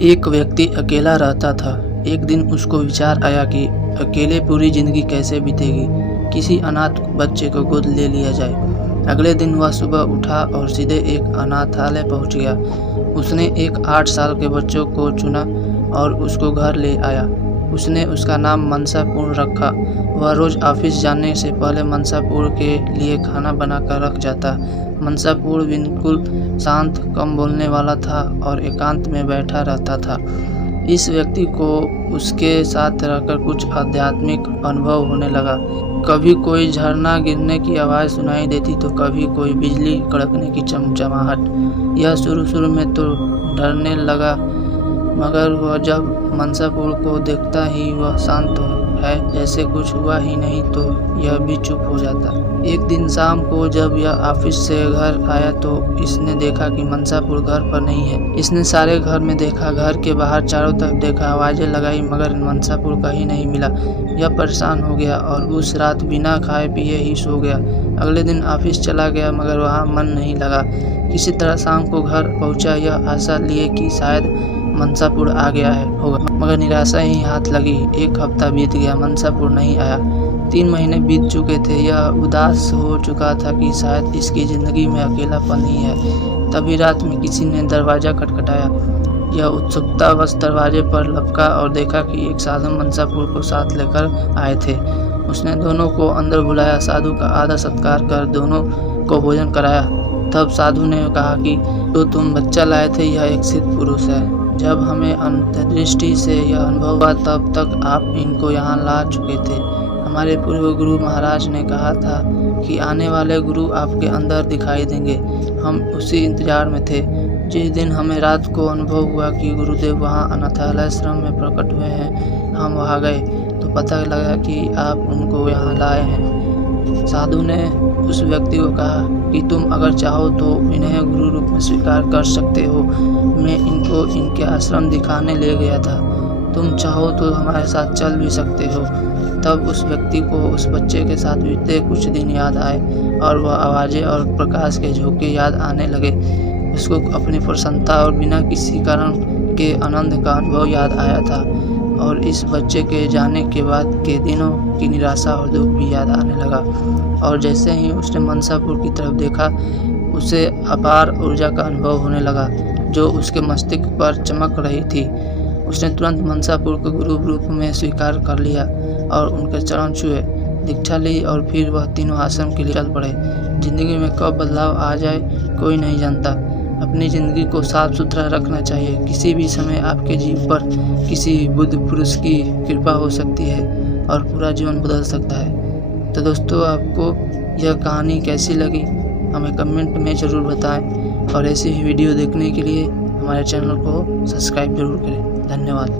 एक व्यक्ति अकेला रहता था। एक दिन उसको विचार आया कि अकेले पूरी जिंदगी कैसे बीतेगी, किसी अनाथ बच्चे को गोद ले लिया जाए। अगले दिन वह सुबह उठा और सीधे एक अनाथालय पहुंच गया। उसने एक 8 साल के बच्चों को चुना और उसको घर ले आया। उसने उसका नाम मनसापूर्ण रखा। वह रोज ऑफिस जाने से पहले मनसापूर्ण के लिए खाना बनाकर रख जाता। मनसापूर्ण बिल्कुल शांत, कम बोलने वाला था और एकांत में बैठा रहता था। इस व्यक्ति को उसके साथ रहकर कुछ आध्यात्मिक अनुभव होने लगा। कभी कोई झरना गिरने की आवाज़ सुनाई देती तो कभी कोई बिजली कड़कने की चमचमाहट। यह शुरू में तो डरने लगा, मगर वह जब मनसापूर्ण को देखता ही वह शांत है, जैसे कुछ हुआ ही नहीं, तो यह भी चुप हो जाता। एक दिन शाम को जब यह ऑफिस से घर आया तो इसने देखा कि मनसापूर्ण घर पर नहीं है। इसने सारे घर में देखा, घर के बाहर चारों तरफ देखा, आवाज़ें लगाई, मगर मनसापूर्ण कहीं नहीं मिला। यह परेशान हो गया और उस रात बिना खाए पिए ही सो गया। अगले दिन ऑफिस चला गया, मगर वहाँ मन नहीं लगा। किसी तरह शाम को घर पहुँचा, यह आशा लिए कि शायद मनसापूर्ण आ गया होगा, मगर निराशा ही हाथ लगी। एक हफ्ता बीत गया, मनसापूर्ण नहीं आया। 3 महीने बीत चुके थे। यह उदास हो चुका था कि शायद इसकी ज़िंदगी में अकेलापन ही है। तभी रात में किसी ने दरवाज़ा खटखटाया। यह उत्सुकतावश दरवाजे पर लपका और देखा कि एक साधु मनसापूर्ण को साथ लेकर आए थे। उसने दोनों को अंदर बुलाया, साधु का आदर सत्कार कर दोनों को भोजन कराया। तब साधु ने कहा कि जो तुम बच्चा लाए थे यह एक सिद्ध पुरुष है। जब हमें अंतर्दृष्टि से यह अनुभव हुआ तब तक आप इनको यहाँ ला चुके थे। हमारे पूर्व गुरु महाराज ने कहा था कि आने वाले गुरु आपके अंदर दिखाई देंगे। हम उसी इंतजार में थे। जिस दिन हमें रात को अनुभव हुआ कि गुरुदेव वहाँ अनाथालयाश्रम में प्रकट हुए हैं, हम वहाँ गए तो पता लगा कि आप उनको यहाँ लाए हैं। साधु ने उस व्यक्ति को कहा कि तुम अगर चाहो तो इन्हें गुरु रूप में स्वीकार कर सकते हो। मैं इनको इनके आश्रम दिखाने ले गया था। तुम चाहो तो हमारे साथ चल भी सकते हो। तब उस व्यक्ति को उस बच्चे के साथ बीते कुछ दिन याद आए और वह आवाज़ें और प्रकाश के झोंके याद आने लगे। उसको अपनी प्रसन्नता और बिना किसी कारण के आनंद का अनुभव याद आया था, और इस बच्चे के जाने के बाद के दिनों की निराशा और दुख भी याद आने लगा। और जैसे ही उसने मनसापूर्ण की तरफ देखा, उसे अपार ऊर्जा का अनुभव होने लगा जो उसके मस्तिष्क पर चमक रही थी। उसने तुरंत मनसापूर्ण को गुरु रूप में स्वीकार कर लिया और उनके चरण छुए, दीक्षा ली और फिर वह तीनों आश्रम के लिए चल पड़े। जिंदगी में कब बदलाव आ जाए कोई नहीं जानता। अपनी ज़िंदगी को साफ सुथरा रखना चाहिए। किसी भी समय आपके जीवन पर किसी बुद्ध पुरुष की कृपा हो सकती है और पूरा जीवन बदल सकता है। तो दोस्तों, आपको यह कहानी कैसी लगी हमें कमेंट में ज़रूर बताएं, और ऐसी ही वीडियो देखने के लिए हमारे चैनल को सब्सक्राइब जरूर करें। धन्यवाद।